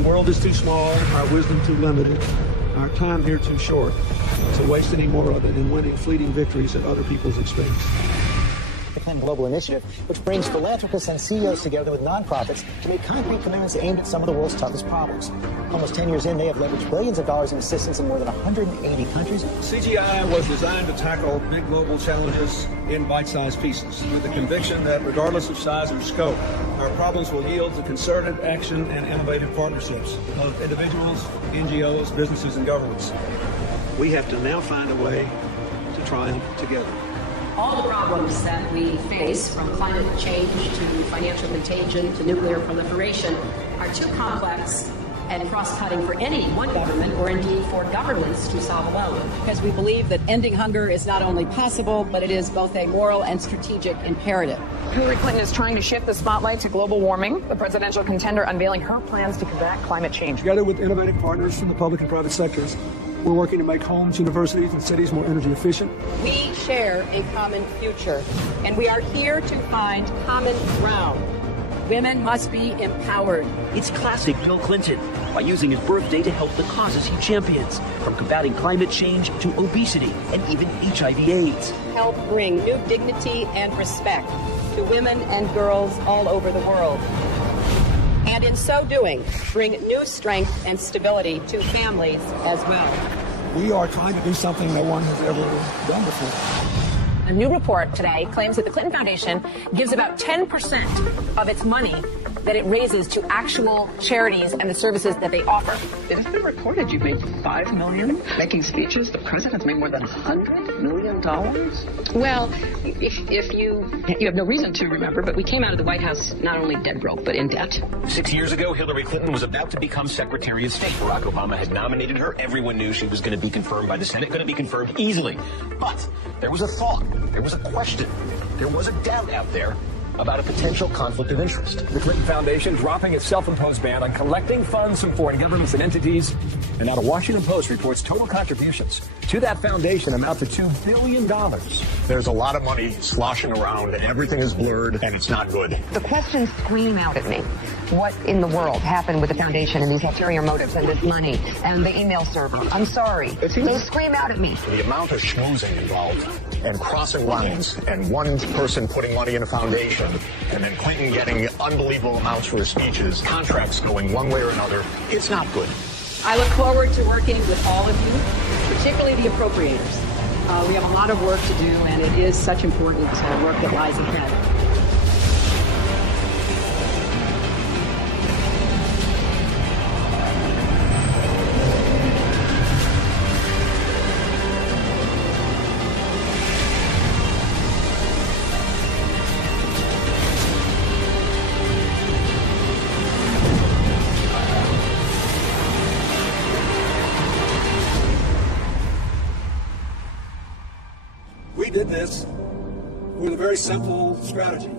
The world is too small, our wisdom too limited, our time here too short to waste any more of it in winning fleeting victories at other people's expense. The Clinton Global Initiative, which brings philanthropists and CEOs together with nonprofits to make concrete commitments aimed at some of the world's toughest problems. Almost 10 years in, they have leveraged billions of dollars in assistance in more than 180 countries. CGI was designed to tackle big global challenges in bite-sized pieces, with the conviction that regardless of size or scope, our problems will yield to concerted action and innovative partnerships of individuals, NGOs, businesses, and governments. We have to now find a way to triumph together. All the problems that we face, from climate change to financial contagion to nuclear proliferation, are too complex and cross-cutting for any one government or indeed for governments to solve alone. Because we believe that ending hunger is not only possible, but it is both a moral and strategic imperative. Hillary Clinton is trying to shift the spotlight to global warming, the presidential contender unveiling her plans to combat climate change. Together with innovative partners from the public and private sectors, we're working to make homes, universities, and cities more energy efficient. We share a common future, and we are here to find common ground. Women must be empowered. It's classic Bill Clinton, by using his birthday to help the causes he champions, from combating climate change to obesity and even HIV/AIDS. Help bring new dignity and respect to women and girls all over the world. And in so doing, bring new strength and stability to families as well. We are trying to do something no one has ever done before. A new report today claims that the Clinton Foundation gives about 10% of its money that it raises to actual charities and the services that they offer. It's been reported you've made $5 million making speeches. The president's made more than $100 million. Well, if you have no reason to remember, but we came out of the White House not only dead broke, but in debt. 6 years ago, Hillary Clinton was about to become Secretary of State. Barack Obama had nominated her. Everyone knew she was going to be confirmed by the Senate, going to be confirmed easily. But there was a thought, there was a question, there was a doubt out there about a potential conflict of interest. The Clinton Foundation dropping its self-imposed ban on collecting funds from foreign governments and entities. And now the Washington Post reports total contributions to that foundation amount to $2 billion. There's a lot of money sloshing around and everything is blurred and it's not good. The questions scream out at me. What in the world happened with the foundation and these ulterior motives and this money and the email server? I'm sorry. They scream out at me. The amount of schmoozing involved and crossing lines and one person putting money in a foundation and then Clinton getting unbelievable amounts for his speeches, contracts going one way or another, it's not good. I look forward to working with all of you, particularly the appropriators. We have a lot of work to do, and it is such important work that lies ahead. We did this with a very simple strategy.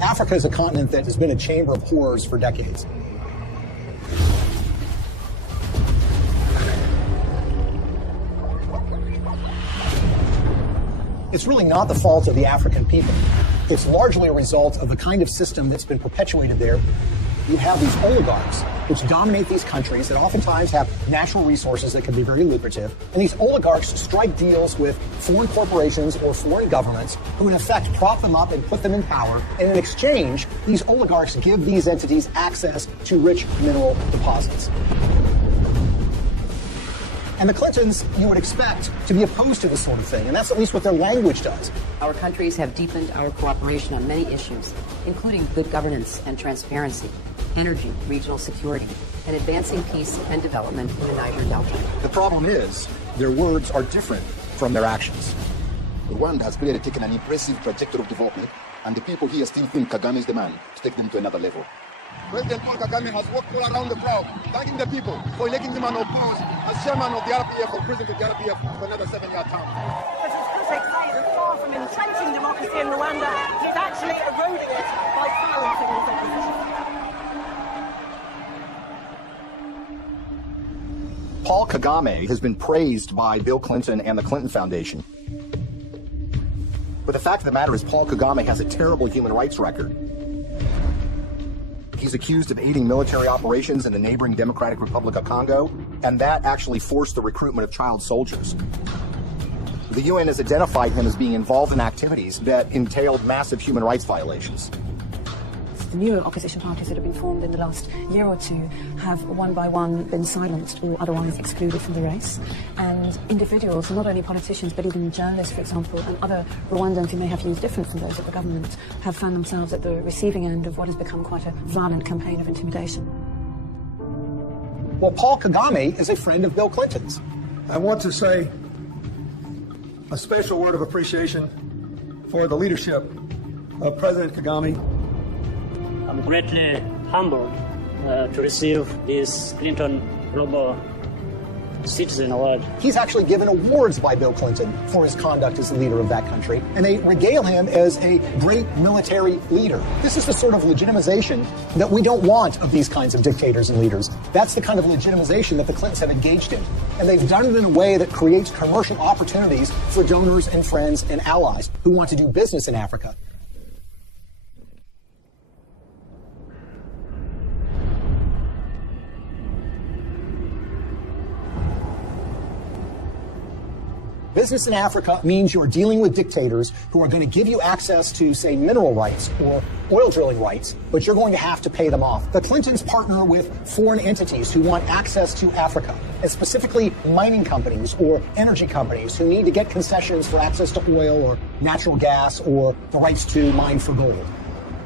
Africa is a continent that has been a chamber of horrors for decades. It's really not the fault of the African people. It's largely a result of the kind of system that's been perpetuated there. You have these oligarchs which dominate these countries that oftentimes have natural resources that can be very lucrative. And these oligarchs strike deals with foreign corporations or foreign governments who in effect prop them up and put them in power. And in exchange, these oligarchs give these entities access to rich mineral deposits. And the Clintons, you would expect to be opposed to this sort of thing, and that's at least what their language does. Our countries have deepened our cooperation on many issues, including good governance and transparency, energy, regional security, and advancing peace and development in the Niger Delta. The problem is, their words are different from their actions. Rwanda has clearly taken an impressive trajectory of development, and the people here still think Kagame is the man to take them to another level. President Paul Kagame has walked all around the crowd, thanking the people for electing him unopposed as chairman of the RPF or president of the RPF for another 7-year term. But his critics say that far from entrenching democracy in Rwanda, he's actually eroding it by silencing his opposition. Paul Kagame has been praised by Bill Clinton and the Clinton Foundation. But the fact of the matter is Paul Kagame has a terrible human rights record. He's accused of aiding military operations in the neighboring Democratic Republic of Congo, and that actually forced the recruitment of child soldiers. The UN has identified him as being involved in activities that entailed massive human rights violations. The new opposition parties that have been formed in the last year or two have one by one been silenced or otherwise excluded from the race. And individuals, not only politicians, but even journalists, for example, and other Rwandans who may have views different from those of the government, have found themselves at the receiving end of what has become quite a violent campaign of intimidation. Well, Paul Kagame is a friend of Bill Clinton's. I want to say a special word of appreciation for the leadership of President Kagame. I'm greatly humbled to receive this Clinton Global Citizen Award. He's actually given awards by Bill Clinton for his conduct as the leader of that country, and they regale him as a great military leader. This is the sort of legitimization that we don't want of these kinds of dictators and leaders. That's the kind of legitimization that the Clintons have engaged in, and they've done it in a way that creates commercial opportunities for donors and friends and allies who want to do business in Africa. Business in Africa means you're dealing with dictators who are going to give you access to, say, mineral rights or oil drilling rights, but you're going to have to pay them off. The Clintons partner with foreign entities who want access to Africa, and specifically mining companies or energy companies who need to get concessions for access to oil or natural gas or the rights to mine for gold.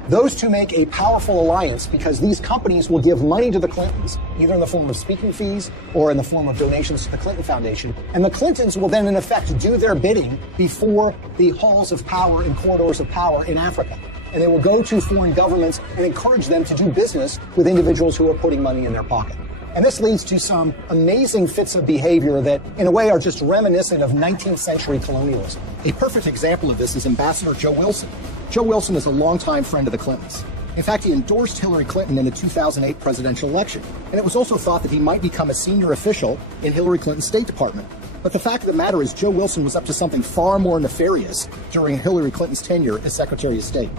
Those two make a powerful alliance because these companies will give money to the Clintons, either in the form of speaking fees or in the form of donations to the Clinton Foundation. And the Clintons will then, in effect, do their bidding before the halls of power and corridors of power in Africa. And they will go to foreign governments and encourage them to do business with individuals who are putting money in their pocket. And this leads to some amazing fits of behavior that, in a way, are just reminiscent of 19th century colonialism. A perfect example of this is Ambassador Joe Wilson. Joe Wilson is a longtime friend of the Clintons. In fact, he endorsed Hillary Clinton in the 2008 presidential election, and it was also thought that he might become a senior official in Hillary Clinton's State Department. But the fact of the matter is Joe Wilson was up to something far more nefarious during Hillary Clinton's tenure as Secretary of State.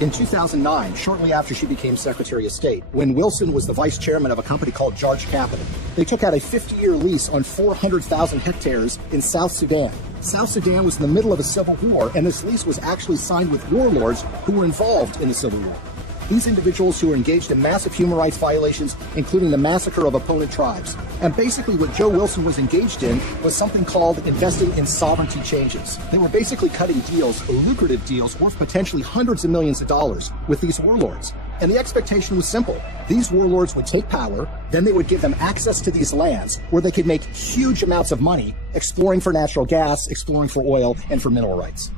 In 2009, shortly after she became Secretary of State, when Wilson was the vice chairman of a company called Jarj Capital, they took out a 50-year lease on 400,000 hectares in South Sudan. South Sudan was in the middle of a civil war, and this lease was actually signed with warlords who were involved in the civil war. These individuals who were engaged in massive human rights violations, including the massacre of opponent tribes. And basically what Joe Wilson was engaged in was something called investing in sovereignty changes. They were basically cutting deals, lucrative deals, worth potentially hundreds of millions of dollars with these warlords. And the expectation was simple. These warlords would take power, then they would give them access to these lands where they could make huge amounts of money exploring for natural gas, exploring for oil, and for mineral rights.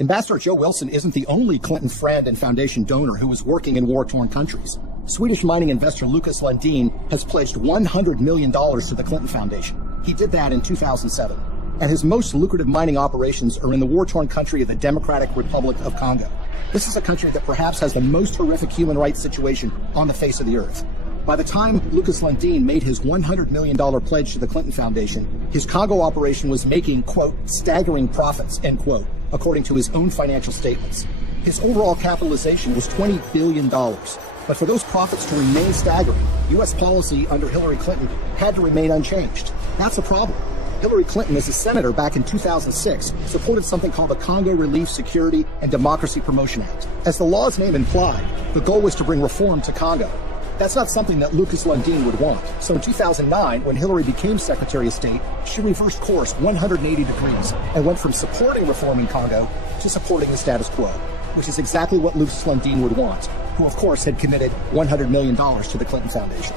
Ambassador Joe Wilson isn't the only Clinton friend and foundation donor who is working in war-torn countries. Swedish mining investor Lucas Lundin has pledged $100 million to the Clinton Foundation. He did that in 2007. And his most lucrative mining operations are in the war-torn country of the Democratic Republic of Congo. This is a country that perhaps has the most horrific human rights situation on the face of the earth. By the time Lucas Lundin made his $100 million pledge to the Clinton Foundation, his Congo operation was making, quote, staggering profits, end quote, according to his own financial statements. His overall capitalization was $20 billion. But for those profits to remain staggering, U.S. policy under Hillary Clinton had to remain unchanged. That's a problem. Hillary Clinton, as a senator back in 2006, supported something called the Congo Relief, Security, and Democracy Promotion Act. As the law's name implied, the goal was to bring reform to Congo. That's not something that Lucas Lundin would want. So in 2009, when Hillary became Secretary of State, she reversed course 180 degrees and went from supporting reforming Congo to supporting the status quo, which is exactly what Lucas Lundin would want, who of course had committed $100 million to the Clinton Foundation.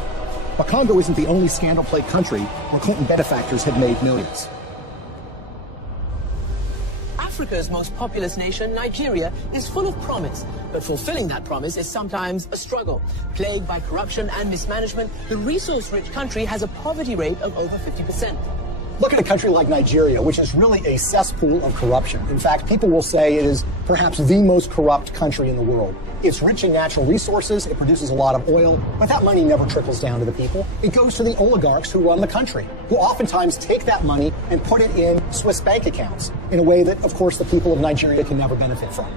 But Congo isn't the only scandal-plagued country where Clinton benefactors have made millions. Africa's most populous nation, Nigeria, is full of promise, but fulfilling that promise is sometimes a struggle. Plagued by corruption and mismanagement, the resource-rich country has a poverty rate of over 50%. Look at a country like Nigeria, which is really a cesspool of corruption. In fact, people will say it is perhaps the most corrupt country in the world. It's rich in natural resources, it produces a lot of oil, but that money never trickles down to the people. It goes to the oligarchs who run the country, who oftentimes take that money and put it in Swiss bank accounts in a way that, of course, the people of Nigeria can never benefit from.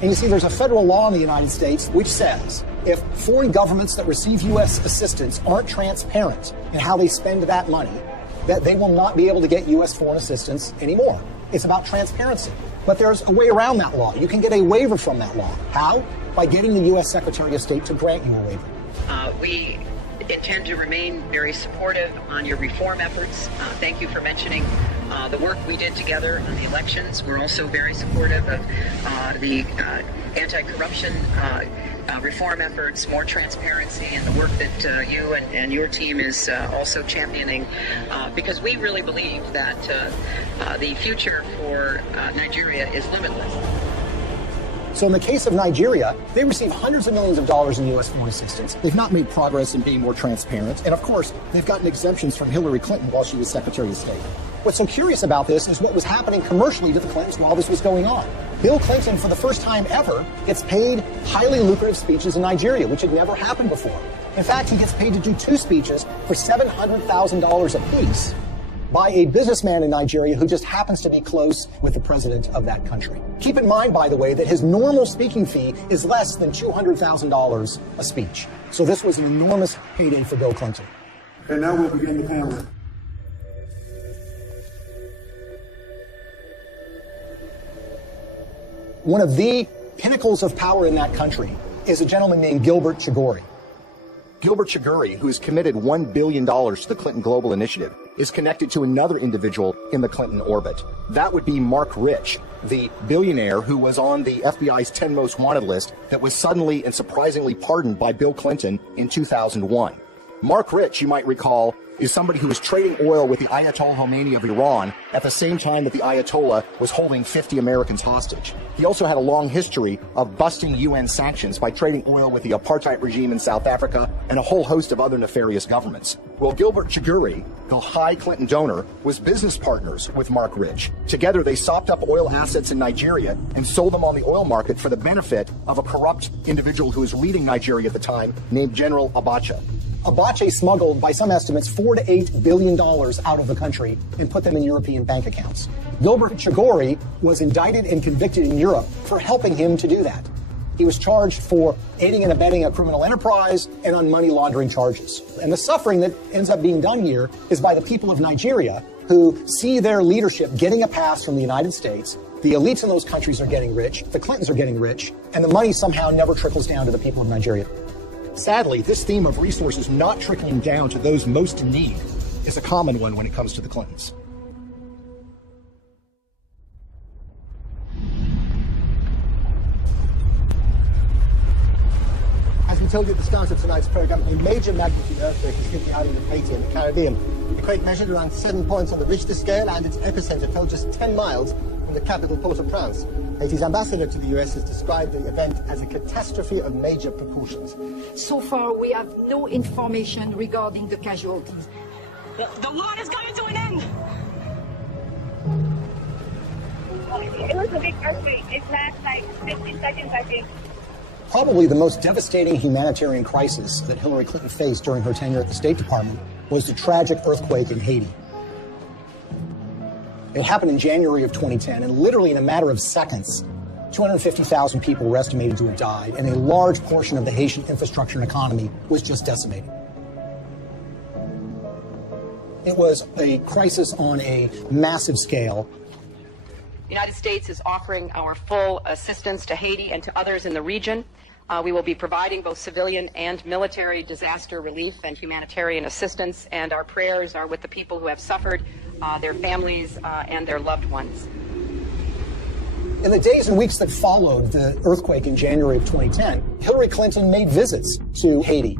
And you see, there's a federal law in the United States which says if foreign governments that receive U.S. assistance aren't transparent in how they spend that money, that they will not be able to get U.S. foreign assistance anymore. It's about transparency. But there's a way around that law. You can get a waiver from that law. How? By getting the U.S. Secretary of State to grant you a waiver. We intend to remain very supportive on your reform efforts. Thank you for mentioning the work we did together on the elections. We're also very supportive of the anti-corruption reform efforts, more transparency, and the work that you and your team is also championing, because we really believe that the future for Nigeria is limitless. So in the case of Nigeria, they receive hundreds of millions of dollars in U.S. foreign assistance. They've not made progress in being more transparent. And of course, they've gotten exemptions from Hillary Clinton while she was Secretary of State. What's so curious about this is what was happening commercially to the Clintons while this was going on. Bill Clinton, for the first time ever, gets paid highly lucrative speeches in Nigeria, which had never happened before. In fact, he gets paid to do 2 speeches for $700,000 apiece by a businessman in Nigeria who just happens to be close with the president of that country. Keep in mind, by the way, that his normal speaking fee is less than $200,000 a speech. So this was an enormous payday for Bill Clinton. And now we'll begin the camera. One of the pinnacles of power in that country is a gentleman named Gilbert Chagoury. Gilbert Chagoury, who has committed $1 billion to the Clinton Global Initiative, is connected to another individual in the Clinton orbit. That would be Mark Rich, the billionaire who was on the FBI's 10 most wanted list that was suddenly and surprisingly pardoned by Bill Clinton in 2001. Mark Rich, you might recall, is somebody who was trading oil with the Ayatollah Khomeini of Iran at the same time that the Ayatollah was holding 50 Americans hostage. He also had a long history of busting UN sanctions by trading oil with the apartheid regime in South Africa and a whole host of other nefarious governments. Well, Gilbert Chagoury, the high Clinton donor, was business partners with Mark Rich. Together, they sopped up oil assets in Nigeria and sold them on the oil market for the benefit of a corrupt individual who was leading Nigeria at the time named General Abacha. Abacha smuggled, by some estimates, $4 to $8 billion out of the country and put them in European bank accounts. Gilbert Chagoury was indicted and convicted in Europe for helping him to do that. He was charged for aiding and abetting a criminal enterprise and on money laundering charges. And the suffering that ends up being done here is by the people of Nigeria, who see their leadership getting a pass from the United States. The elites in those countries are getting rich, the Clintons are getting rich, and the money somehow never trickles down to the people of Nigeria. Sadly, this theme of resources not trickling down to those most in need is a common one when it comes to the Clintons. As we told you at the start of tonight's program, a major magnitude earthquake has hit the island of Haiti in the Caribbean. The quake measured around 7 points on the Richter scale, and its epicenter fell just 10 miles from the capital, Port-au-Prince. Haiti's ambassador to the US has described the event as a catastrophe of major proportions. So far, we have no information regarding the casualties. The war is coming to an end! It was a big earthquake. It lasted like 15 seconds, I think. Probably the most devastating humanitarian crisis that Hillary Clinton faced during her tenure at the State Department was the tragic earthquake in Haiti. It happened in January of 2010, and literally in a matter of seconds, 250,000 people were estimated to have died, and a large portion of the Haitian infrastructure and economy was just decimated. It was a crisis on a massive scale. The United States is offering our full assistance to Haiti and to others in the region. We will be providing both civilian and military disaster relief and humanitarian assistance, and our prayers are with the people who have suffered, their families, and their loved ones. In the days and weeks that followed the earthquake in January of 2010, Hillary Clinton made visits to Haiti.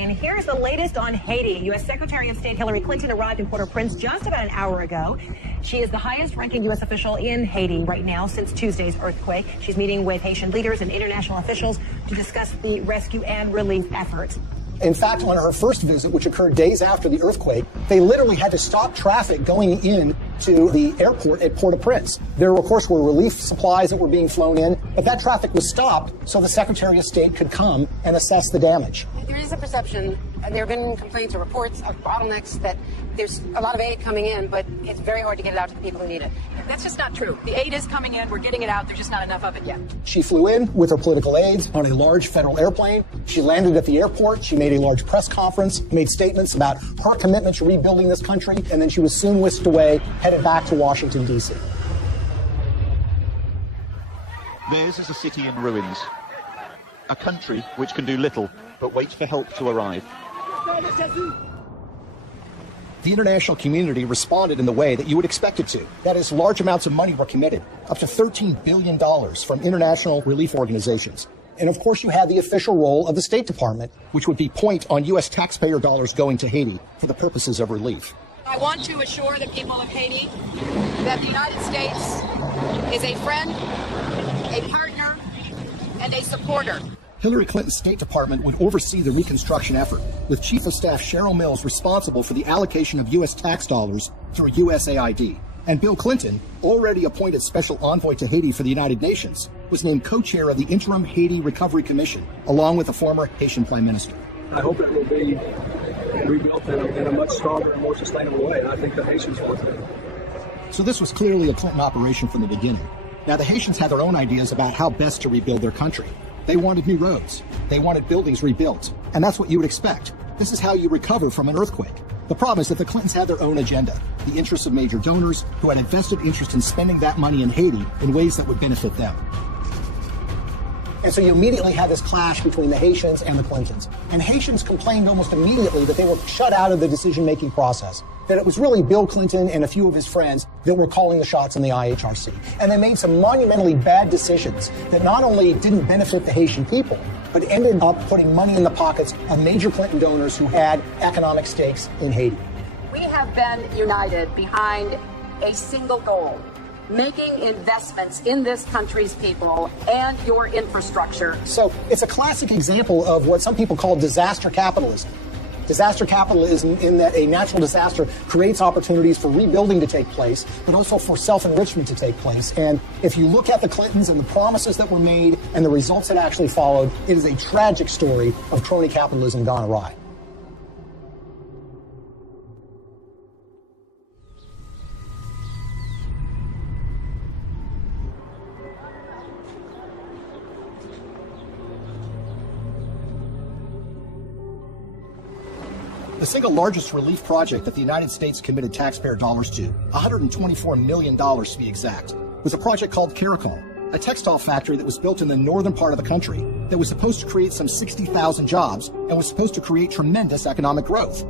And here's the latest on Haiti. U.S. Secretary of State Hillary Clinton arrived in Port-au-Prince just about an hour ago. She is the highest-ranking U.S. official in Haiti right now since Tuesday's earthquake. She's meeting with Haitian leaders and international officials to discuss the rescue and relief efforts. In fact, on her first visit, which occurred days after the earthquake, they literally had to stop traffic going in to the airport at Port-au-Prince. There, of course, were relief supplies that were being flown in, but that traffic was stopped so the Secretary of State could come and assess the damage. There is a perception, there have been complaints or reports of bottlenecks that there's a lot of aid coming in, but it's very hard to get it out to the people who need it. That's just not true. The aid is coming in. We're getting it out. There's just not enough of it yet. She flew in with her political aides on a large federal airplane. She landed at the airport. She made a large press conference, made statements about her commitment to rebuilding this country, and then she was soon whisked away, headed back to Washington, D.C. Theirs is a city in ruins, a country which can do little but wait for help to arrive. The international community responded in the way that you would expect it to. That is, large amounts of money were committed, up to $13 billion from international relief organizations. And of course, you had the official role of the State Department, which would be point on U.S. taxpayer dollars going to Haiti for the purposes of relief. I want to assure the people of Haiti that the United States is a friend, a partner, and a supporter. Hillary Clinton's State Department would oversee the reconstruction effort, with Chief of Staff Cheryl Mills responsible for the allocation of U.S. tax dollars through USAID. And Bill Clinton, already appointed Special Envoy to Haiti for the United Nations, was named co-chair of the Interim Haiti Recovery Commission, along with the former Haitian Prime Minister. I hope it will be rebuilt in a much stronger and more sustainable way, and I think the Haitians want it. So this was clearly a Clinton operation from the beginning. Now, the Haitians had their own ideas about how best to rebuild their country. They wanted new roads. They wanted buildings rebuilt. And that's what you would expect. This is how you recover from an earthquake. The problem is that the Clintons had their own agenda, the interests of major donors who had a vested interest in spending that money in Haiti in ways that would benefit them. And so you immediately had this clash between the Haitians and the Clintons. And Haitians complained almost immediately that they were shut out of the decision-making process, that it was really Bill Clinton and a few of his friends that were calling the shots in the IHRC. And they made some monumentally bad decisions that not only didn't benefit the Haitian people, but ended up putting money in the pockets of major Clinton donors who had economic stakes in Haiti. We have been united behind a single goal: making investments in this country's people and your infrastructure. So it's a classic example of what some people call disaster capitalism. Disaster capitalism in that a natural disaster creates opportunities for rebuilding to take place, but also for self-enrichment to take place. And if you look at the Clintons and the promises that were made and the results that actually followed, it is a tragic story of crony capitalism gone awry. The single largest relief project that the United States committed taxpayer dollars to, $124 million to be exact, was a project called Caracol, a textile factory that was built in the northern part of the country that was supposed to create some 60,000 jobs and was supposed to create tremendous economic growth.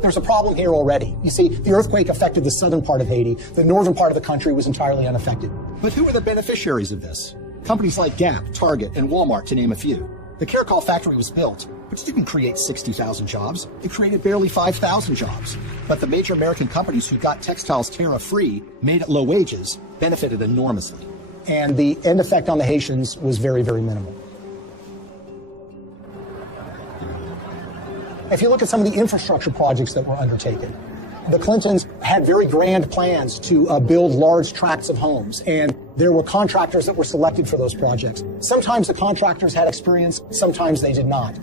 There's a problem here already. You see, the earthquake affected the southern part of Haiti. The northern part of the country was entirely unaffected. But who were the beneficiaries of this? Companies like Gap, Target, and Walmart, to name a few. The Caracol factory was built, which didn't create 60,000 jobs. It created barely 5,000 jobs. But the major American companies who got textiles tariff-free, made at low wages, benefited enormously. And the end effect on the Haitians was very, very minimal. If you look at some of the infrastructure projects that were undertaken, the Clintons had very grand plans to build large tracts of homes, and there were contractors that were selected for those projects. Sometimes the contractors had experience, sometimes they did not.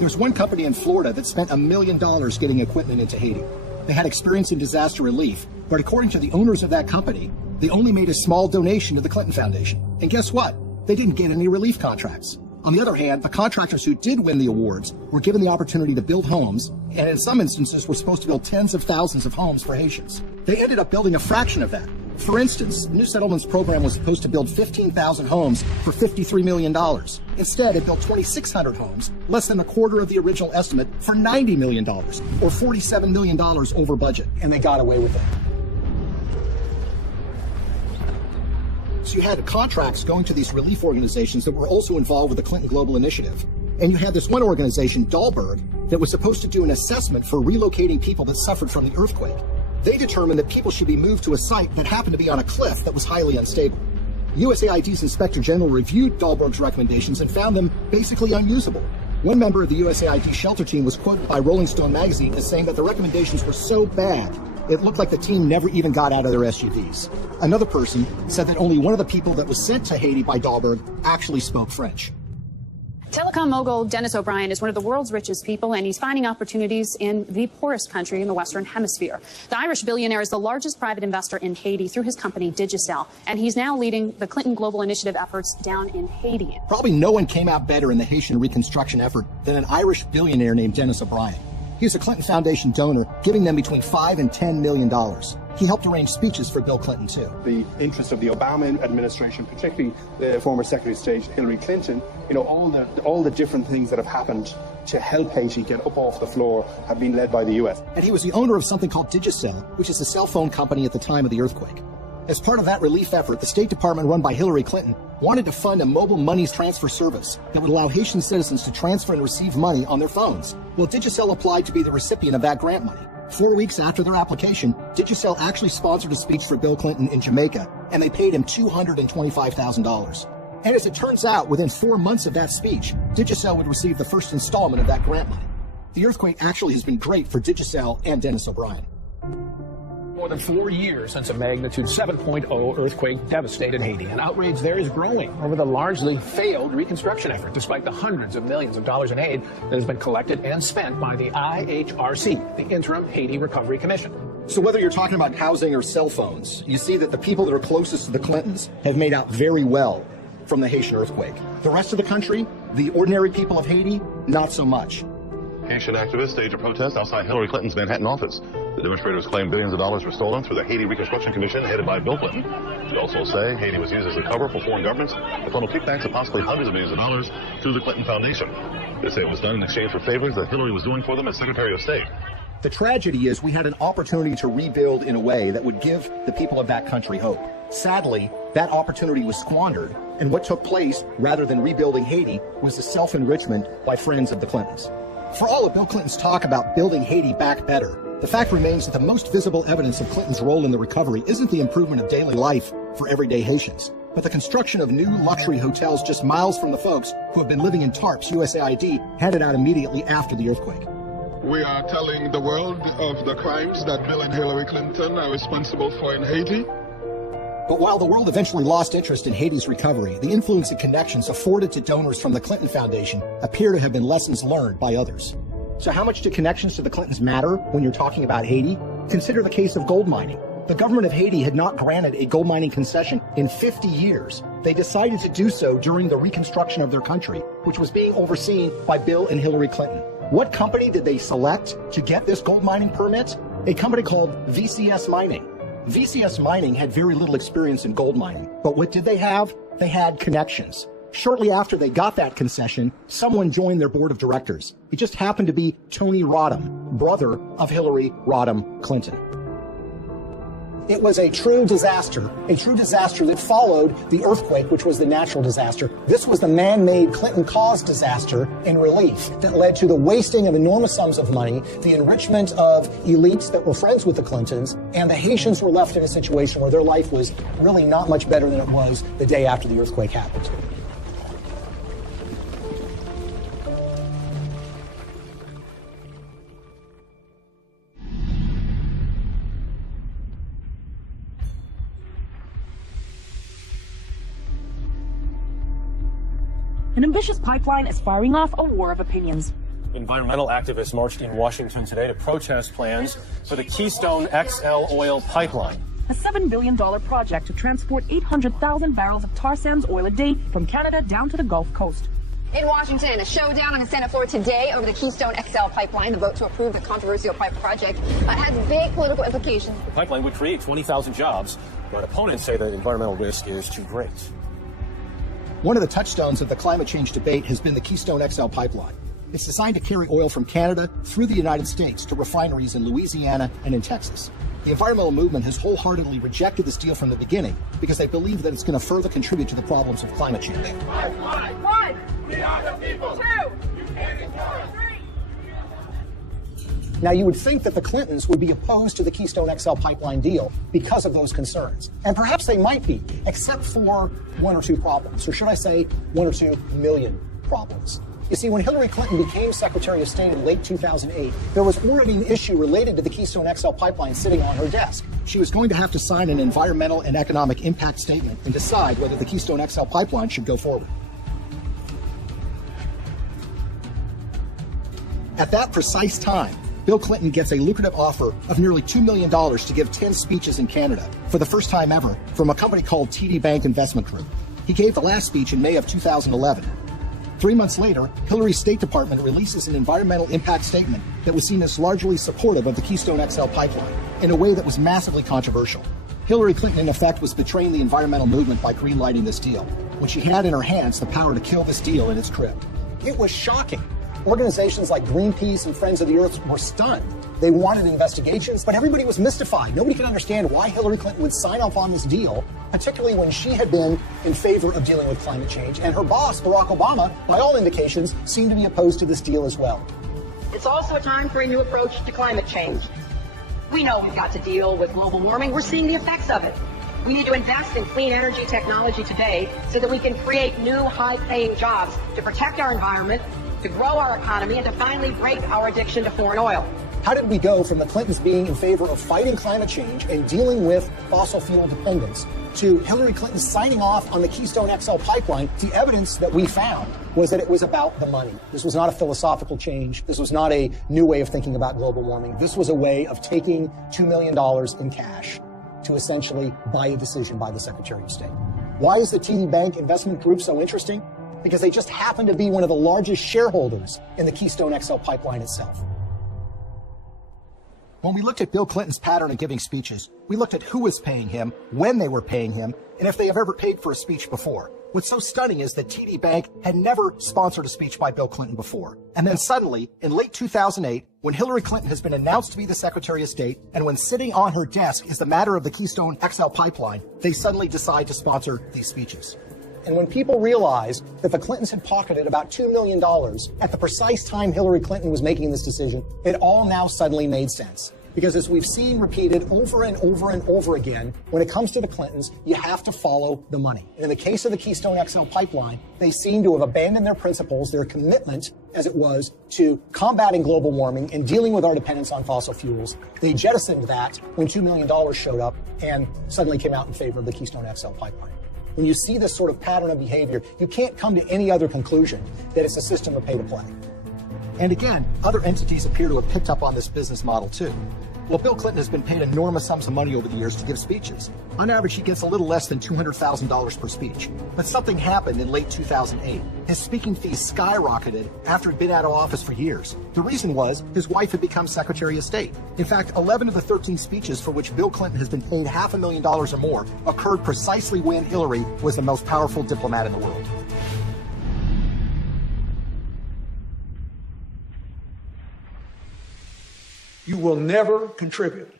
There's one company in Florida that spent $1 million getting equipment into Haiti. They had experience in disaster relief, but according to the owners of that company, they only made a small donation to the Clinton Foundation. And guess what? They didn't get any relief contracts. On the other hand, the contractors who did win the awards were given the opportunity to build homes, and in some instances were supposed to build tens of thousands of homes for Haitians. They ended up building a fraction of that. For instance, the New Settlements program was supposed to build 15,000 homes for $53 million. Instead, it built 2,600 homes, less than a quarter of the original estimate, for $90 million, or $47 million over budget. And they got away with it. So you had contracts going to these relief organizations that were also involved with the Clinton Global Initiative. And you had this one organization, Dahlberg, that was supposed to do an assessment for relocating people that suffered from the earthquake. They determined that people should be moved to a site that happened to be on a cliff that was highly unstable. USAID's Inspector General reviewed Dahlberg's recommendations and found them basically unusable. One member of the USAID shelter team was quoted by Rolling Stone magazine as saying that the recommendations were so bad, it looked like the team never even got out of their SUVs. Another person said that only one of the people that was sent to Haiti by Dahlberg actually spoke French. Telecom mogul Dennis O'Brien is one of the world's richest people, and he's finding opportunities in the poorest country in the Western Hemisphere. The Irish billionaire is the largest private investor in Haiti through his company Digicel, and he's now leading the Clinton Global Initiative efforts down in Haiti. Probably no one came out better in the Haitian reconstruction effort than an Irish billionaire named Dennis O'Brien. He was a Clinton Foundation donor, giving them between $5 and $10 million. He helped arrange speeches for Bill Clinton, too. The interest of the Obama administration, particularly the former Secretary of State Hillary Clinton, all the different things that have happened to help Haiti get up off the floor have been led by the U.S. And he was the owner of something called Digicel, which is a cell phone company at the time of the earthquake. As part of that relief effort, the State Department run by Hillary Clinton wanted to fund a mobile monies transfer service that would allow Haitian citizens to transfer and receive money on their phones. Well, Digicel applied to be the recipient of that grant money. 4 weeks after their application, Digicel actually sponsored a speech for Bill Clinton in Jamaica, and they paid him $225,000. And as it turns out, within 4 months of that speech, Digicel would receive the first installment of that grant money. The earthquake actually has been great for Digicel and Dennis O'Brien. More than 4 years since a magnitude 7.0 earthquake devastated Haiti, and outrage there is growing over the largely failed reconstruction effort, despite the hundreds of millions of dollars in aid that has been collected and spent by the IHRC, the Interim Haiti Recovery Commission. So whether you're talking about housing or cell phones, you see that the people that are closest to the Clintons have made out very well from the Haitian earthquake. The rest of the country, the ordinary people of Haiti, not so much. Haitian activists staged a protest outside Hillary Clinton's Manhattan office. The demonstrators claim billions of dollars were stolen through the Haiti Reconstruction Commission headed by Bill Clinton. They also say Haiti was used as a cover for foreign governments to funnel kickbacks of possibly hundreds of millions of dollars to the Clinton Foundation. They say it was done in exchange for favors that Hillary was doing for them as Secretary of State. The tragedy is we had an opportunity to rebuild in a way that would give the people of that country hope. Sadly, that opportunity was squandered, and what took place, rather than rebuilding Haiti, was the self-enrichment by friends of the Clintons. For all of Bill Clinton's talk about building Haiti back better, the fact remains that the most visible evidence of Clinton's role in the recovery isn't the improvement of daily life for everyday Haitians, but the construction of new luxury hotels just miles from the folks who have been living in tarps USAID handed out immediately after the earthquake. We are telling the world of the crimes that Bill and Hillary Clinton are responsible for in Haiti. But while the world eventually lost interest in Haiti's recovery, the influence and connections afforded to donors from the Clinton Foundation appear to have been lessons learned by others. So how much do connections to the Clintons matter when you're talking about Haiti? Consider the case of gold mining. The government of Haiti had not granted a gold mining concession in 50 years. They decided to do so during the reconstruction of their country, which was being overseen by Bill and Hillary Clinton. What company did they select to get this gold mining permit? A company called VCS Mining. VCS Mining had very little experience in gold mining, but what did they have? They had connections. Shortly after they got that concession, someone joined their board of directors. It just happened to be Tony Rodham, brother of Hillary Rodham Clinton. It was a true disaster that followed the earthquake, which was the natural disaster. This was the man-made Clinton-caused disaster in relief that led to the wasting of enormous sums of money, the enrichment of elites that were friends with the Clintons, and the Haitians were left in a situation where their life was really not much better than it was the day after the earthquake happened. An ambitious pipeline is firing off a war of opinions. Environmental activists marched in Washington today to protest plans for the Keystone XL oil pipeline. A $7 billion project to transport 800,000 barrels of tar sands oil a day from Canada down to the Gulf Coast. In Washington, a showdown on the Senate floor today over the Keystone XL pipeline. The vote to approve the controversial pipe project has big political implications. The pipeline would create 20,000 jobs, but opponents say the environmental risk is too great. One of the touchstones of the climate change debate has been the Keystone XL pipeline. It's designed to carry oil from Canada through the United States to refineries in Louisiana and in Texas. The environmental movement has wholeheartedly rejected this deal from the beginning because they believe that it's going to further contribute to the problems of climate change. One, we are the people. 2, Now, you would think that the Clintons would be opposed to the Keystone XL pipeline deal because of those concerns. And perhaps they might be, except for one or two problems, or should I say 1 or 2 million problems. You see, when Hillary Clinton became Secretary of State in late 2008, there was already an issue related to the Keystone XL pipeline sitting on her desk. She was going to have to sign an environmental and economic impact statement and decide whether the Keystone XL pipeline should go forward. At that precise time, Bill Clinton gets a lucrative offer of nearly $2 million to give 10 speeches in Canada for the first time ever from a company called TD Bank Investment Group. He gave the last speech in May of 2011. 3 months later, Hillary's State Department releases an environmental impact statement that was seen as largely supportive of the Keystone XL pipeline in a way that was massively controversial. Hillary Clinton, in effect, was betraying the environmental movement by greenlighting this deal, when she had in her hands the power to kill this deal in its crib. It was shocking. Organizations like Greenpeace and Friends of the Earth were stunned. They wanted investigations, but everybody was mystified. Nobody could understand why Hillary Clinton would sign off on this deal, particularly when she had been in favor of dealing with climate change. And her boss, Barack Obama, by all indications, seemed to be opposed to this deal as well. It's also a time for a new approach to climate change. We know we've got to deal with global warming. We're seeing the effects of it. We need to invest in clean energy technology today so that we can create new high-paying jobs to protect our environment, to grow our economy, and to finally break our addiction to foreign oil. How did we go from the Clintons being in favor of fighting climate change and dealing with fossil fuel dependence to Hillary Clinton signing off on the Keystone XL pipeline? The evidence that we found was that it was about the money. This was not a philosophical change. This was not a new way of thinking about global warming. This was a way of taking $2 million in cash to essentially buy a decision by the Secretary of State. Why is the TD Bank Investment Group so interesting? Because they just happen to be one of the largest shareholders in the Keystone XL pipeline itself. When we looked at Bill Clinton's pattern of giving speeches, we looked at who was paying him, when they were paying him, and if they have ever paid for a speech before. What's so stunning is that TD Bank had never sponsored a speech by Bill Clinton before. And then suddenly, in late 2008, when Hillary Clinton has been announced to be the Secretary of State, and when sitting on her desk is the matter of the Keystone XL pipeline, they suddenly decide to sponsor these speeches. And when people realized that the Clintons had pocketed about $2 million at the precise time Hillary Clinton was making this decision, it all now suddenly made sense. Because as we've seen repeated over and over and over again, when it comes to the Clintons, you have to follow the money. And in the case of the Keystone XL pipeline, they seem to have abandoned their principles, their commitment, as it was, to combating global warming and dealing with our dependence on fossil fuels. They jettisoned that when $2 million showed up and suddenly came out in favor of the Keystone XL pipeline. When you see this sort of pattern of behavior, you can't come to any other conclusion that it's a system of pay to play. And again, other entities appear to have picked up on this business model too. Well, Bill Clinton has been paid enormous sums of money over the years to give speeches. On average, he gets a little less than $200,000 per speech. But something happened in late 2008. His speaking fees skyrocketed after he'd been out of office for years. The reason was his wife had become Secretary of State. In fact, 11 of the 13 speeches for which Bill Clinton has been paid $500,000 or more occurred precisely when Hillary was the most powerful diplomat in the world. You will never contribute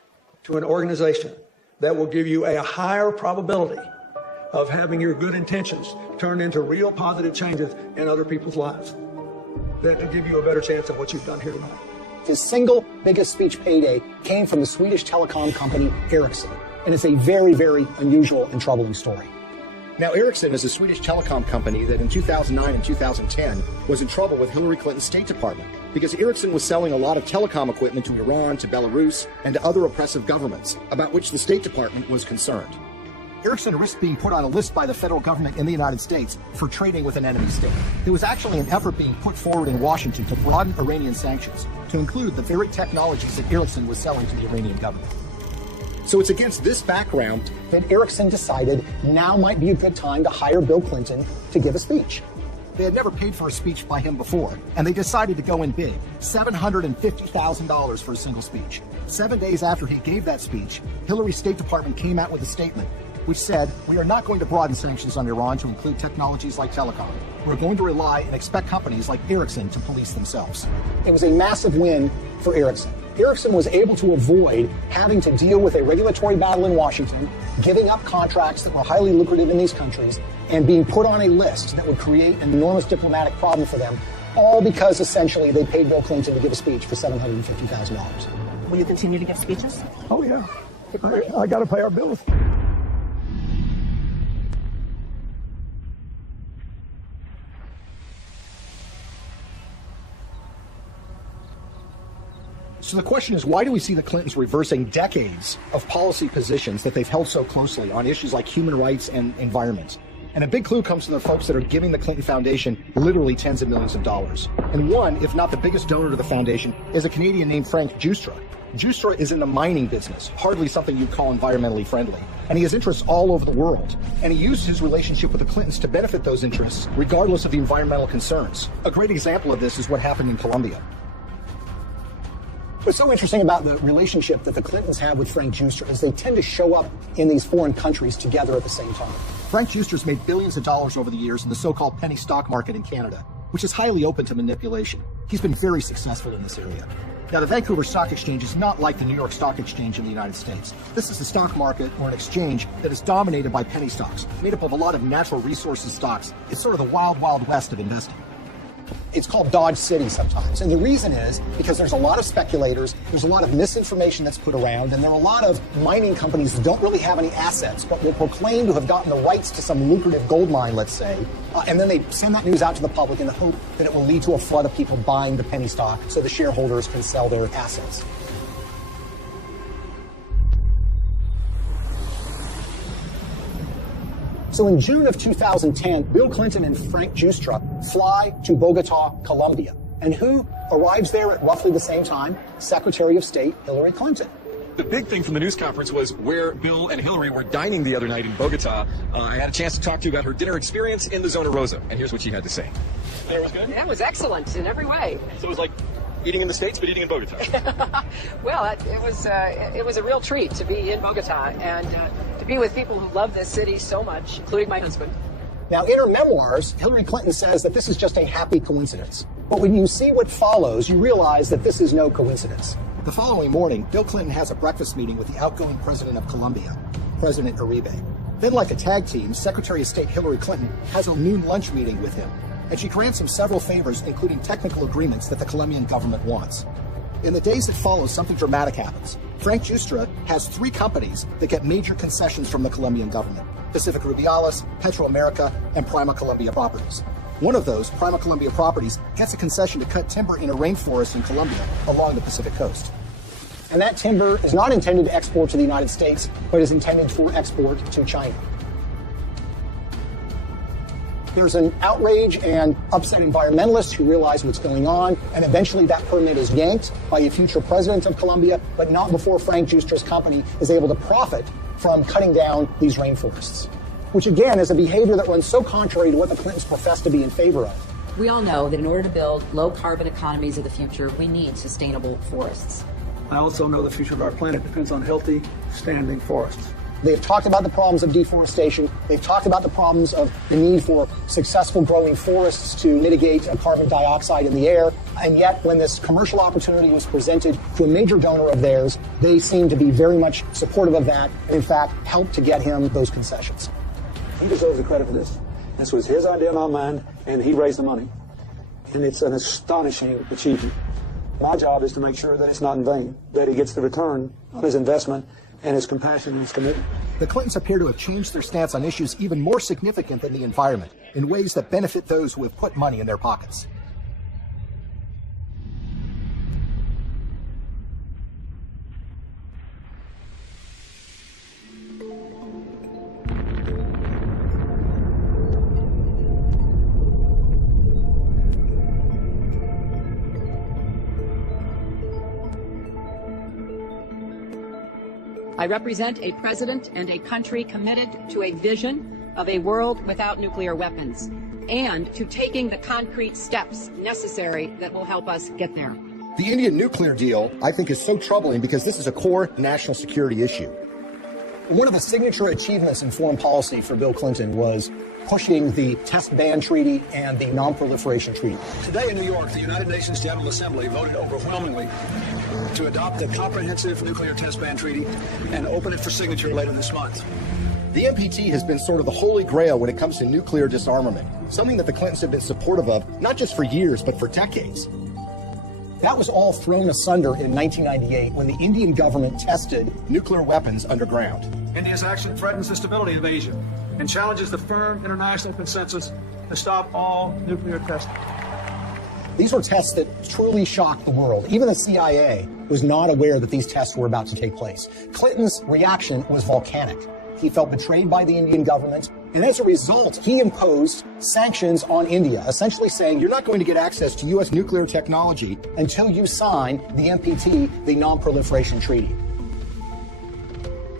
to an organization that will give you a higher probability of having your good intentions turn into real positive changes in other people's lives. That will give you a better chance of what you've done here tonight. His single biggest speech payday came from the Swedish telecom company Ericsson, and it's a very, very unusual and troubling story. Now, Ericsson is a Swedish telecom company that in 2009 and 2010 was in trouble with Hillary Clinton's State Department because Ericsson was selling a lot of telecom equipment to Iran, to Belarus, and to other oppressive governments, about which the State Department was concerned. Ericsson risked being put on a list by the federal government in the United States for trading with an enemy state. It was actually an effort being put forward in Washington to broaden Iranian sanctions, to include the very technologies that Ericsson was selling to the Iranian government. So it's against this background that Ericsson decided now might be a good time to hire Bill Clinton to give a speech. They had never paid for a speech by him before, and they decided to go in big, $750,000 for a single speech. 7 days after he gave that speech, Hillary's State Department came out with a statement which said, we are not going to broaden sanctions on Iran to include technologies like telecom. We're going to rely and expect companies like Ericsson to police themselves. It was a massive win for Ericsson. Ericsson was able to avoid having to deal with a regulatory battle in Washington, giving up contracts that were highly lucrative in these countries, and being put on a list that would create an enormous diplomatic problem for them. all because essentially they paid Bill Clinton to give a speech for $750,000. Will you continue to give speeches? Oh, yeah. I got to pay our bills. So the question is, why do we see the Clintons reversing decades of policy positions that they've held so closely on issues like human rights and environment? And a big clue comes from the folks that are giving the Clinton Foundation literally tens of millions of dollars. And one, if not the biggest donor to the foundation, is a Canadian named Frank Giustra. Giustra is in the mining business, hardly something you'd call environmentally friendly. And he has interests all over the world. And he used his relationship with the Clintons to benefit those interests, regardless of the environmental concerns. A great example of this is what happened in Colombia. What's so interesting about the relationship that the Clintons have with Frank Giustra is they tend to show up in these foreign countries together at the same time. Frank Giustra's made billions of dollars over the years in the so-called penny stock market in Canada, which is highly open to manipulation. He's been very successful in this area. Now, the Vancouver Stock Exchange is not like the New York Stock Exchange in the United States. This is a stock market or an exchange that is dominated by penny stocks, made up of a lot of natural resources stocks. It's sort of the wild, wild west of investing. It's called Dodge City sometimes. And the reason is because there's a lot of speculators, there's a lot of misinformation that's put around, and there are a lot of mining companies that don't really have any assets, but will proclaim to have gotten the rights to some lucrative gold mine, let's say, and then they send that news out to the public in the hope that it will lead to a flood of people buying the penny stock so the shareholders can sell their assets. So in June of 2010, Bill Clinton and Frank Giustra fly to Bogota, Colombia. And who arrives there at roughly the same time? Secretary of State Hillary Clinton. The big thing from the news conference was where Bill and Hillary were dining the other night in Bogota. I had a chance to talk to you about her dinner experience in the Zona Rosa, and here's what she had to say. Dinner was good? Yeah, it was excellent in every way. So it was like eating in the States, but eating in Bogota. Well, it was a real treat to be in Bogota and to be with people who love this city so much, including my husband. Now, in her memoirs, Hillary Clinton says that this is just a happy coincidence. But when you see what follows, you realize that this is no coincidence. The following morning, Bill Clinton has a breakfast meeting with the outgoing president of Colombia, President Uribe. Then, like a tag team, Secretary of State Hillary Clinton has a noon lunch meeting with him, and she grants him several favors, including technical agreements that the Colombian government wants. In the days that follow, something dramatic happens. Frank Giustra has 3 companies that get major concessions from the Colombian government: Pacific Rubiales, Petroamerica, and Prima Colombia Properties. One of those, Prima Colombia Properties, gets a concession to cut timber in a rainforest in Colombia along the Pacific coast. And that timber is not intended to export to the United States, but is intended for export to China. There's an outrage and upset environmentalists who realize what's going on, and eventually that permit is yanked by a future president of Colombia, but not before Frank Giustra's company is able to profit from cutting down these rainforests, which again is a behavior that runs so contrary to what the Clintons profess to be in favor of. We all know that in order to build low-carbon economies of the future, we need sustainable forests. I also know the future of our planet depends on healthy, standing forests. They've talked about the problems of deforestation. They've talked about the problems of the need for successful growing forests to mitigate carbon dioxide in the air. And yet, when this commercial opportunity was presented to a major donor of theirs, they seem to be very much supportive of that, and in fact, helped to get him those concessions. He deserves the credit for this. This was his idea, not mine, and he raised the money. And it's an astonishing achievement. My job is to make sure that it's not in vain, that he gets the return on his investment and his compassion and his commitment. The Clintons appear to have changed their stance on issues even more significant than the environment, in ways that benefit those who have put money in their pockets. I represent a president and a country committed to a vision of a world without nuclear weapons and to taking the concrete steps necessary that will help us get there. The Indian nuclear deal, I think, is so troubling because this is a core national security issue. One of the signature achievements in foreign policy for Bill Clinton was pushing the test ban treaty and the non-proliferation treaty. Today in New York, the United Nations General Assembly voted overwhelmingly to adopt the comprehensive nuclear test ban treaty and open it for signature later this month. The NPT has been sort of the holy grail when it comes to nuclear disarmament, something that the Clintons have been supportive of, not just for years, but for decades. That was all thrown asunder in 1998 when the Indian government tested nuclear weapons underground. India's action threatens the stability of Asia and challenges the firm international consensus to stop all nuclear testing. These were tests that truly shocked the world. Even the CIA was not aware that these tests were about to take place. Clinton's reaction was volcanic. He felt betrayed by the Indian government, and as a result, he imposed sanctions on India, essentially saying, you're not going to get access to U.S. nuclear technology until you sign the NPT, the Non-Proliferation Treaty.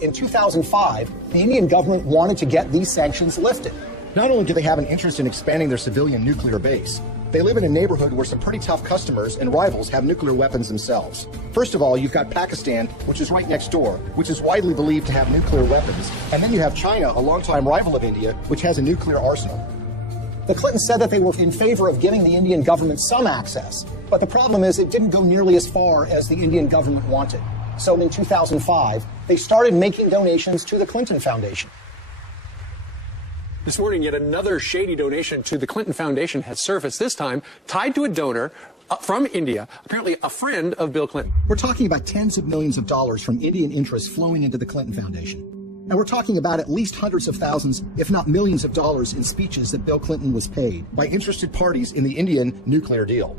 In 2005, the Indian government wanted to get these sanctions lifted. Not only do they have an interest in expanding their civilian nuclear base, they live in a neighborhood where some pretty tough customers and rivals have nuclear weapons themselves. First of all, you've got Pakistan, which is right next door, which is widely believed to have nuclear weapons. And then you have China, a longtime rival of India, which has a nuclear arsenal. The Clintons said that they were in favor of giving the Indian government some access, but the problem is it didn't go nearly as far as the Indian government wanted. So in 2005, they started making donations to the Clinton Foundation. This morning, yet another shady donation to the Clinton Foundation has surfaced, this time tied to a donor from India, apparently a friend of Bill Clinton. We're talking about tens of millions of dollars from Indian interests flowing into the Clinton Foundation. And we're talking about at least hundreds of thousands, if not millions of dollars in speeches that Bill Clinton was paid by interested parties in the Indian nuclear deal.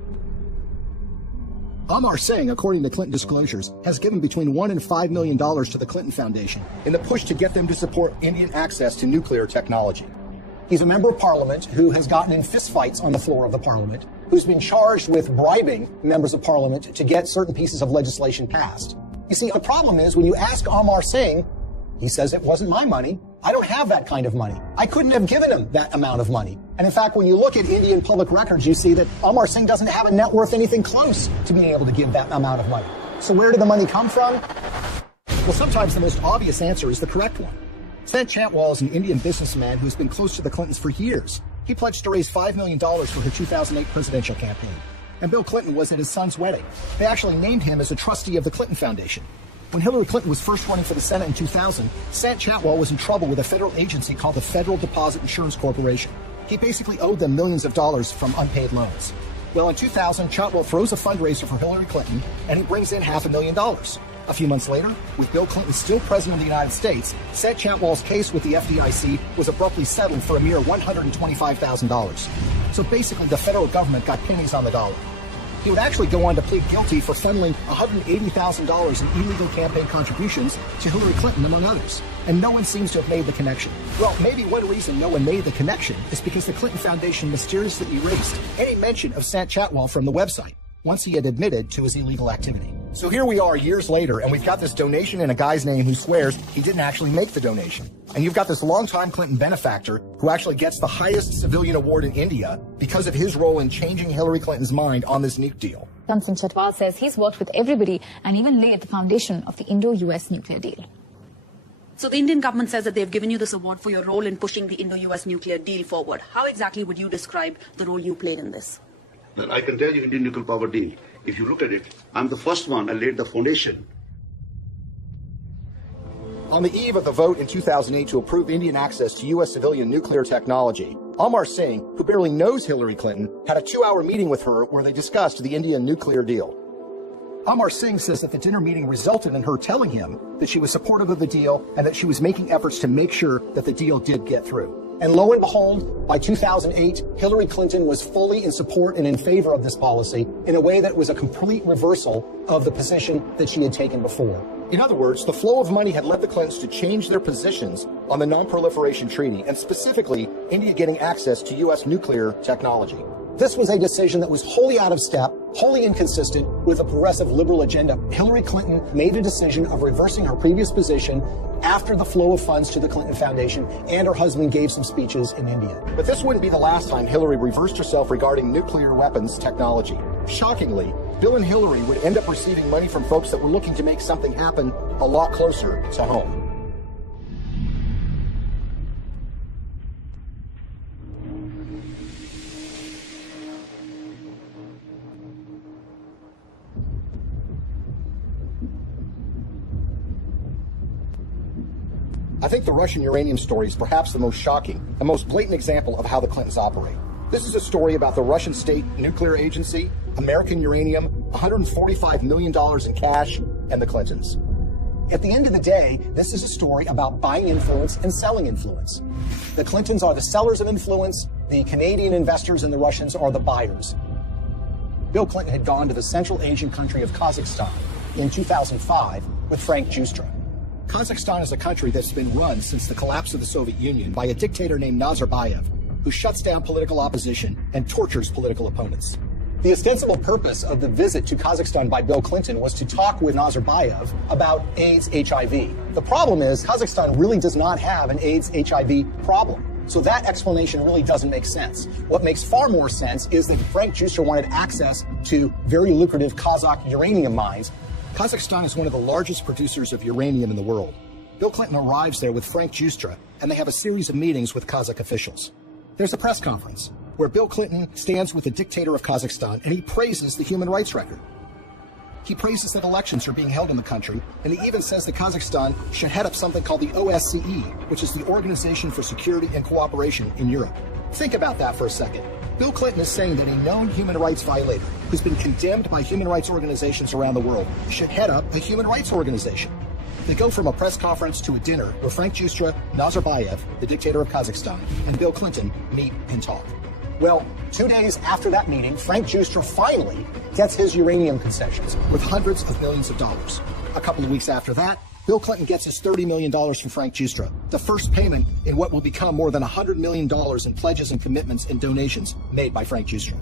Amar Singh, according to Clinton disclosures, has given between $1 and $5 million to the Clinton Foundation in the push to get them to support Indian access to nuclear technology. He's a member of parliament who has gotten in fistfights on the floor of the parliament, who's been charged with bribing members of parliament to get certain pieces of legislation passed. You see, the problem is when you ask Amar Singh, he says it wasn't my money. I don't have that kind of money. I couldn't have given him that amount of money. And in fact, when you look at Indian public records, you see that Amar Singh doesn't have a net worth anything close to being able to give that amount of money. So where did the money come from? Well, sometimes the most obvious answer is the correct one. Sant Chantwal is an Indian businessman who's been close to the Clintons for years. He pledged to raise $5 million for her 2008 presidential campaign. And Bill Clinton was at his son's wedding. They actually named him as a trustee of the Clinton Foundation. When Hillary Clinton was first running for the Senate in 2000, Sant Chantwal was in trouble with a federal agency called the Federal Deposit Insurance Corporation. He basically owed them millions of dollars from unpaid loans. Well, in 2000, Chantwal throws a fundraiser for Hillary Clinton, and he brings in $500,000. A few months later, with Bill Clinton still president of the United States, Sant Chantwal's case with the FDIC was abruptly settled for a mere $125,000. So basically, the federal government got pennies on the dollar. He would actually go on to plead guilty for funneling $180,000 in illegal campaign contributions to Hillary Clinton, among others. And no one seems to have made the connection. Well, maybe one reason no one made the connection is because the Clinton Foundation mysteriously erased any mention of Sant Chantwal from the website once he had admitted to his illegal activity. So here we are years later, and we've got this donation in a guy's name who swears he didn't actually make the donation. And you've got this longtime Clinton benefactor who actually gets the highest civilian award in India because of his role in changing Hillary Clinton's mind on this nuke deal. Sant Chantwal says he's worked with everybody and even laid the foundation of the Indo-US nuclear deal. So the Indian government says that they've given you this award for your role in pushing the Indo-US nuclear deal forward. How exactly would you describe the role you played in this? Well, I can tell you Indian nuclear power deal. If you look at it, I'm the first one. I laid the foundation. On the eve of the vote in 2008 to approve Indian access to U.S. civilian nuclear technology, Amar Singh, who barely knows Hillary Clinton, had a 2-hour meeting with her where they discussed the Indian nuclear deal. Amar Singh says that the dinner meeting resulted in her telling him that she was supportive of the deal and that she was making efforts to make sure that the deal did get through. And lo and behold, by 2008, Hillary Clinton was fully in support and in favor of this policy in a way that was a complete reversal of the position that she had taken before. In other words, the flow of money had led the Clintons to change their positions on the Non-Proliferation Treaty, and specifically India getting access to U.S. nuclear technology. This was a decision that was wholly out of step, wholly inconsistent with a progressive liberal agenda. Hillary Clinton made a decision of reversing her previous position after the flow of funds to the Clinton Foundation, and her husband gave some speeches in India. But this wouldn't be the last time Hillary reversed herself regarding nuclear weapons technology. Shockingly, Bill and Hillary would end up receiving money from folks that were looking to make something happen a lot closer to home. I think the Russian uranium story is perhaps the most shocking and most blatant example of how the Clintons operate. This is a story about the Russian state nuclear agency, American uranium, $145 million in cash, and the Clintons. At the end of the day, this is a story about buying influence and selling influence. The Clintons are the sellers of influence. The Canadian investors and the Russians are the buyers. Bill Clinton had gone to the Central Asian country of Kazakhstan in 2005 with Frank Giustra. Kazakhstan is a country that's been run since the collapse of the Soviet Union by a dictator named Nazarbayev, who shuts down political opposition and tortures political opponents. The ostensible purpose of the visit to Kazakhstan by Bill Clinton was to talk with Nazarbayev about AIDS HIV. The problem is Kazakhstan really does not have an AIDS HIV problem. So that explanation really doesn't make sense. What makes far more sense is that Frank Giustra wanted access to very lucrative Kazakh uranium mines. Kazakhstan is one of the largest producers of uranium in the world. Bill Clinton arrives there with Frank Giustra, and they have a series of meetings with Kazakh officials. There's a press conference where Bill Clinton stands with the dictator of Kazakhstan, and he praises the human rights record. He praises that elections are being held in the country, and he even says that Kazakhstan should head up something called the OSCE, which is the Organization for Security and Cooperation in Europe. Think about that for a second. Bill Clinton is saying that a known human rights violator who's been condemned by human rights organizations around the world should head up a human rights organization. They go from a press conference to a dinner where Frank Giustra, Nazarbayev, the dictator of Kazakhstan, and Bill Clinton meet and talk. Well, 2 days after that meeting, Frank Giustra finally gets his uranium concessions with hundreds of millions of dollars. A couple of weeks after that, Bill Clinton gets his $30 million from Frank Giustra, the first payment in what will become more than $100 million in pledges and commitments and donations made by Frank Giustra.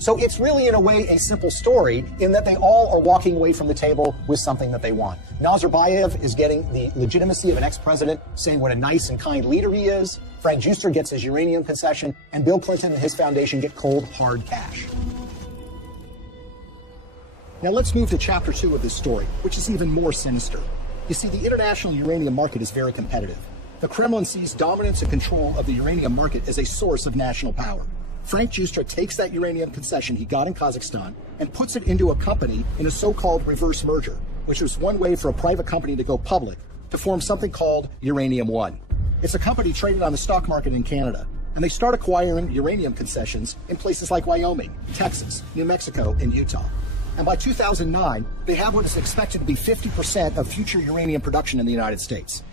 So it's really, in a way, a simple story in that they all are walking away from the table with something that they want. Nazarbayev is getting the legitimacy of an ex-president, saying what a nice and kind leader he is. Frank Giustra gets his uranium concession, and Bill Clinton and his foundation get cold, hard cash. Now let's move to chapter 2 of this story, which is even more sinister. You see, the international uranium market is very competitive. The Kremlin sees dominance and control of the uranium market as a source of national power. Frank Giustra takes that uranium concession he got in Kazakhstan and puts it into a company in a so-called reverse merger, which was one way for a private company to go public to form something called Uranium One. It's a company traded on the stock market in Canada, and they start acquiring uranium concessions in places like Wyoming, Texas, New Mexico, and Utah. And by 2009, they have what is expected to be 50% of future uranium production in the United States.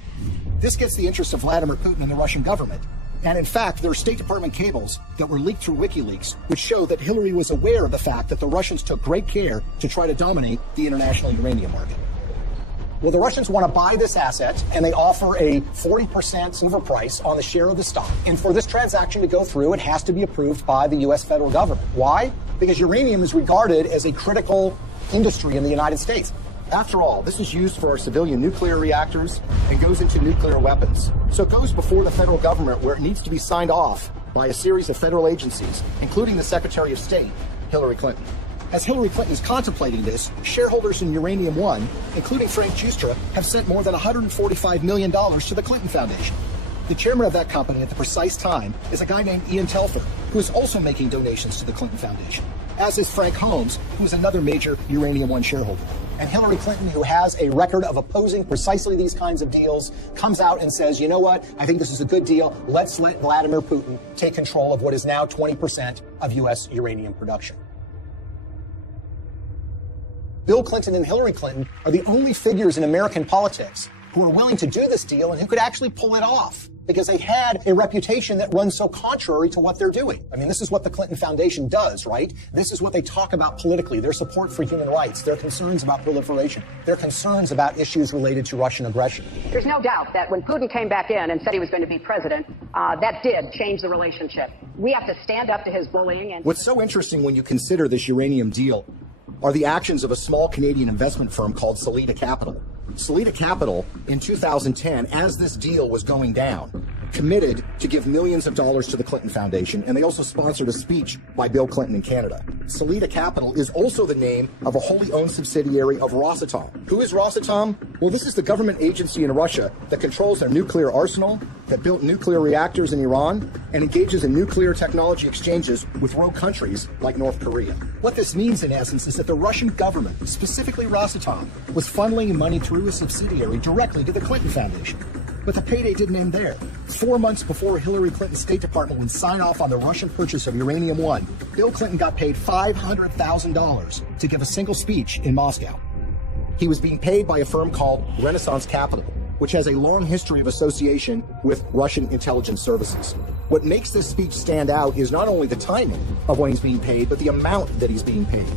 This gets the interest of Vladimir Putin and the Russian government. And in fact, there are State Department cables that were leaked through WikiLeaks, which show that Hillary was aware of the fact that the Russians took great care to try to dominate the international uranium market. Well, the Russians want to buy this asset, and they offer a 40% silver price on the share of the stock. And for this transaction to go through, it has to be approved by the U.S. federal government. Why? Because uranium is regarded as a critical industry in the United States. After all, this is used for our civilian nuclear reactors and goes into nuclear weapons. So it goes before the federal government, where it needs to be signed off by a series of federal agencies, including the Secretary of State, Hillary Clinton. As Hillary Clinton is contemplating this, shareholders in Uranium One, including Frank Giustra, have sent more than $145 million to the Clinton Foundation. The chairman of that company at the precise time is a guy named Ian Telfer, who is also making donations to the Clinton Foundation, as is Frank Holmes, who is another major Uranium One shareholder. And Hillary Clinton, who has a record of opposing precisely these kinds of deals, comes out and says, you know what, I think this is a good deal. Let's let Vladimir Putin take control of what is now 20% of U.S. uranium production. Bill Clinton and Hillary Clinton are the only figures in American politics who are willing to do this deal and who could actually pull it off, because they had a reputation that runs so contrary to what they're doing. I mean, this is what the Clinton Foundation does, right? This is what they talk about politically, their support for human rights, their concerns about proliferation, their concerns about issues related to Russian aggression. There's no doubt that when Putin came back in and said he was going to be president, that did change the relationship. We have to stand up to his bullying. And what's so interesting when you consider this uranium deal are the actions of a small Canadian investment firm called Salida Capital. Salida Capital, in 2010, as this deal was going down, committed to give millions of dollars to the Clinton Foundation, and they also sponsored a speech by Bill Clinton in Canada. Salida Capital is also the name of a wholly owned subsidiary of Rosatom. Who is Rosatom? Well, this is the government agency in Russia that controls their nuclear arsenal, that built nuclear reactors in Iran, and engages in nuclear technology exchanges with rogue countries like North Korea. What this means, in essence, is that the Russian government, specifically Rosatom, was funneling money through a subsidiary directly to the Clinton Foundation. But the payday didn't end there. 4 months before Hillary Clinton's State Department would sign off on the Russian purchase of Uranium-1, Bill Clinton got paid $500,000 to give a single speech in Moscow. He was being paid by a firm called Renaissance Capital, which has a long history of association with Russian intelligence services. What makes this speech stand out is not only the timing of when he's being paid, but the amount that he's being paid.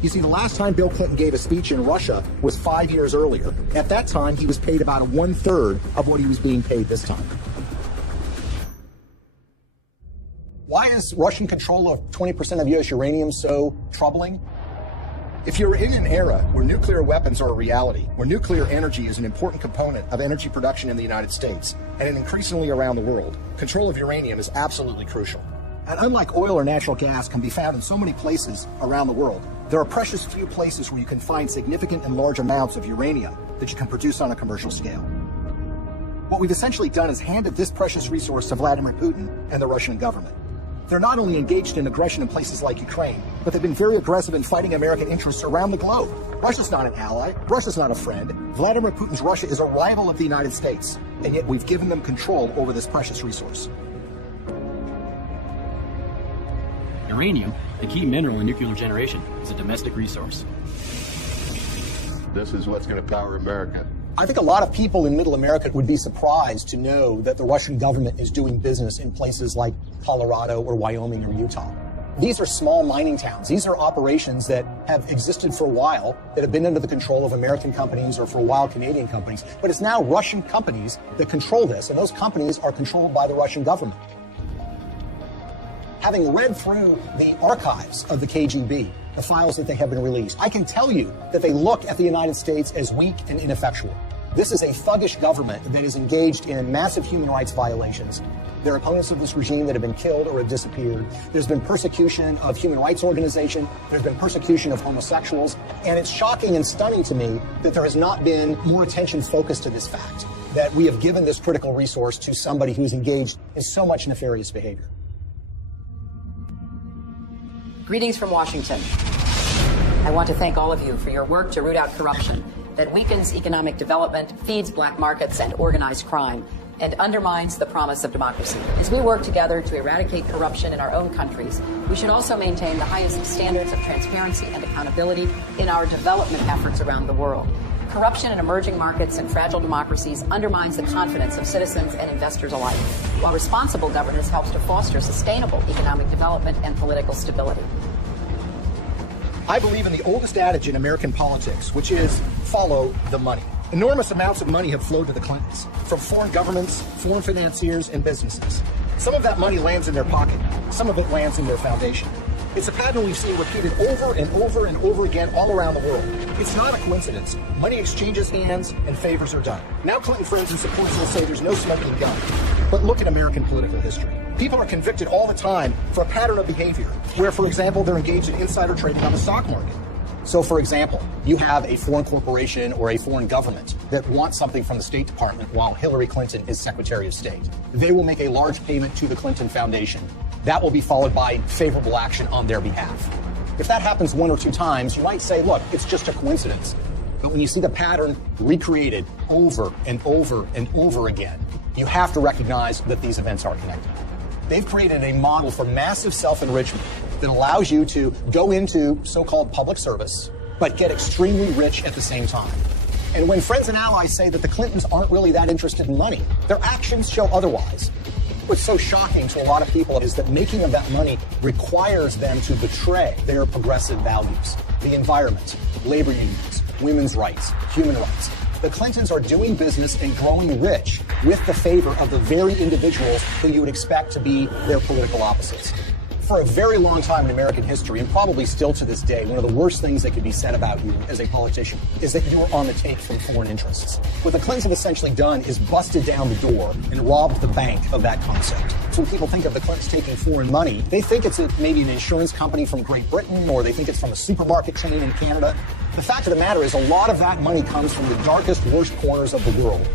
You see, the last time Bill Clinton gave a speech in Russia was 5 years earlier. At that time, he was paid about 1/3 of what he was being paid this time. Why is Russian control of 20% of U.S. uranium so troubling? If you're in an era where nuclear weapons are a reality, where nuclear energy is an important component of energy production in the United States, and increasingly around the world, control of uranium is absolutely crucial. And unlike oil or natural gas can be found in so many places around the world, there are precious few places where you can find significant and large amounts of uranium that you can produce on a commercial scale. What we've essentially done is handed this precious resource to Vladimir Putin and the Russian government. They're not only engaged in aggression in places like Ukraine, but they've been very aggressive in fighting American interests around the globe. Russia's not an ally. Russia's not a friend. Vladimir Putin's Russia is a rival of the United States, and yet we've given them control over this precious resource. Uranium, the key mineral in nuclear generation, is a domestic resource. This is what's going to power America. I think a lot of people in Middle America would be surprised to know that the Russian government is doing business in places like Colorado or Wyoming or Utah. These are small mining towns. These are operations that have existed for a while, that have been under the control of American companies or for a while Canadian companies. But it's now Russian companies that control this, and those companies are controlled by the Russian government. Having read through the archives of the KGB, the files that they have been released, I can tell you that they look at the United States as weak and ineffectual. This is a thuggish government that is engaged in massive human rights violations. There are opponents of this regime that have been killed or have disappeared. There's been persecution of human rights organizations. There's been persecution of homosexuals. And it's shocking and stunning to me that there has not been more attention focused to this fact, that we have given this critical resource to somebody who's engaged in so much nefarious behavior. Greetings from Washington. I want to thank all of you for your work to root out corruption that weakens economic development, feeds black markets and organized crime, and undermines the promise of democracy. As we work together to eradicate corruption in our own countries, we should also maintain the highest standards of transparency and accountability in our development efforts around the world. Corruption in emerging markets and fragile democracies undermines the confidence of citizens and investors alike, while responsible governance helps to foster sustainable economic development and political stability. I believe in the oldest adage in American politics, which is follow the money. Enormous amounts of money have flowed to the Clintons from foreign governments, foreign financiers, and businesses. Some of that money lands in their pocket. Some of it lands in their foundation. It's a pattern we've seen repeated over and over and over again all around the world. It's not a coincidence. Money exchanges hands and favors are done. Now Clinton friends and supporters will say there's no smoking gun. But look at American political history. People are convicted all the time for a pattern of behavior where, for example, they're engaged in insider trading on the stock market. So, for example, you have a foreign corporation or a foreign government that wants something from the State Department while Hillary Clinton is Secretary of State. They will make a large payment to the Clinton Foundation. That will be followed by favorable action on their behalf. If that happens one or two times, you might say, look, it's just a coincidence. But when you see the pattern recreated over and over and over again, you have to recognize that these events are connected. They've created a model for massive self-enrichment that allows you to go into so-called public service, but get extremely rich at the same time. And when friends and allies say that the Clintons aren't really that interested in money, their actions show otherwise. What's so shocking to a lot of people is that making of that money requires them to betray their progressive values, the environment, labor unions, women's rights, human rights. The Clintons are doing business and growing rich with the favor of the very individuals who you would expect to be their political opposites. For a very long time in American history, and probably still to this day, one of the worst things that could be said about you as a politician is that you were on the take from foreign interests. What the Clintons have essentially done is busted down the door and robbed the bank of that concept. So when people think of the Clintons taking foreign money, they think it's maybe an insurance company from Great Britain, or they think it's from a supermarket chain in Canada. The fact of the matter is a lot of that money comes from the darkest, worst corners of the world.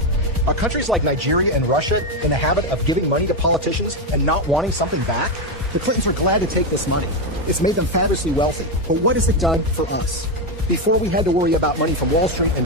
Are countries like Nigeria and Russia in the habit of giving money to politicians and not wanting something back? The Clintons are glad to take this money. It's made them fabulously wealthy. But what has it done for us? Before we had to worry about money from Wall Street and